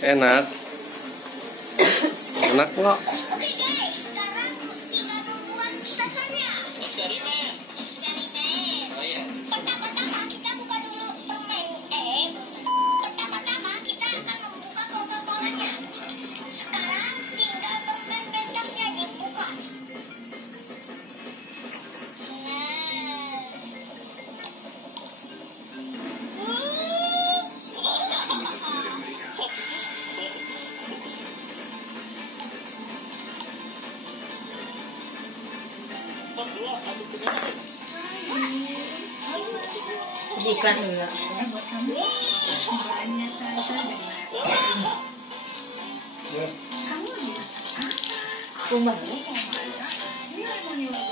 Enak. Enak nggak? Oke guys, sekarang tinggal membuat rasanya. Eksperimen. Oh iya. Pertama-tama kita buka dulu permen. Pertama-tama kita akan membuka Coca-Colanya. Sekarang tinggal permen bentangnya dibuka. Di iklan enggak? Buat kamu banyak saja dengan kamu lagi masak apa? Kumbang. Oh my god, ini lemon yogurt.